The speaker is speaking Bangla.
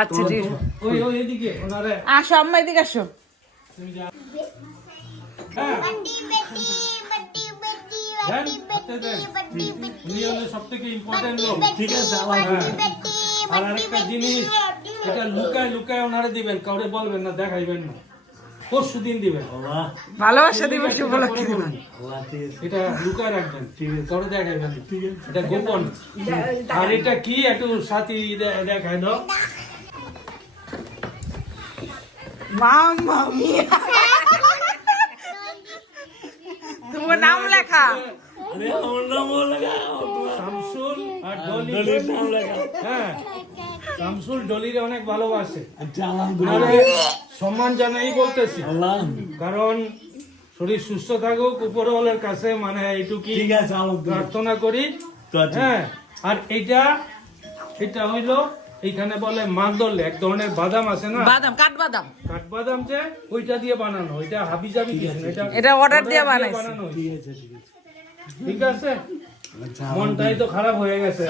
আচ্ছা ঠিক আসো আম্মা এদিকে আসো। সবথেকে ইম্পর্টেন্ট লোক, ঠিক আছে। আর আরেকটা জিনিস, এটা লুকায় লুকায় ওনারা দিবেন, কাউরে বলবেন না, দেখাইবেন না, পরশু দিন দিবেন। ভালোবাসা দিবস উপলক্ষে দিবেন। এটা লুকায় রাখবেন, ঠিক আছে, কাউরে দেখাইবেন না, এটা গোপন। আর এটা কি একটু সাথী দেখাই দাও। মাম্মা মিয়া তোমার নাম লেখা। শামসুল আর ডলির নাম লেখা। হ্যাঁ, শামসুল ডলির অনেক ভালোবাসে, সম্মান জানাই বলতেছি, কারণ শরীর সুস্থ থাকুক, উপরওয়ালার কাছে মানে এইটুকুই প্রার্থনা করি। হ্যাঁ, আর এটা হইলো এইখানে বলে মান্দল, এক ধরনের বাদাম আছে না, বাদাম, কাঠবাদাম, কাঠবাদাম, যে ওইটা দিয়ে বানানো, ওইটা হাবিজাবি কিছু না, এটা অর্ডার দিয়ে বানাইছে। ঠিক আছে, মনটাই তো খারাপ হয়ে গেছে।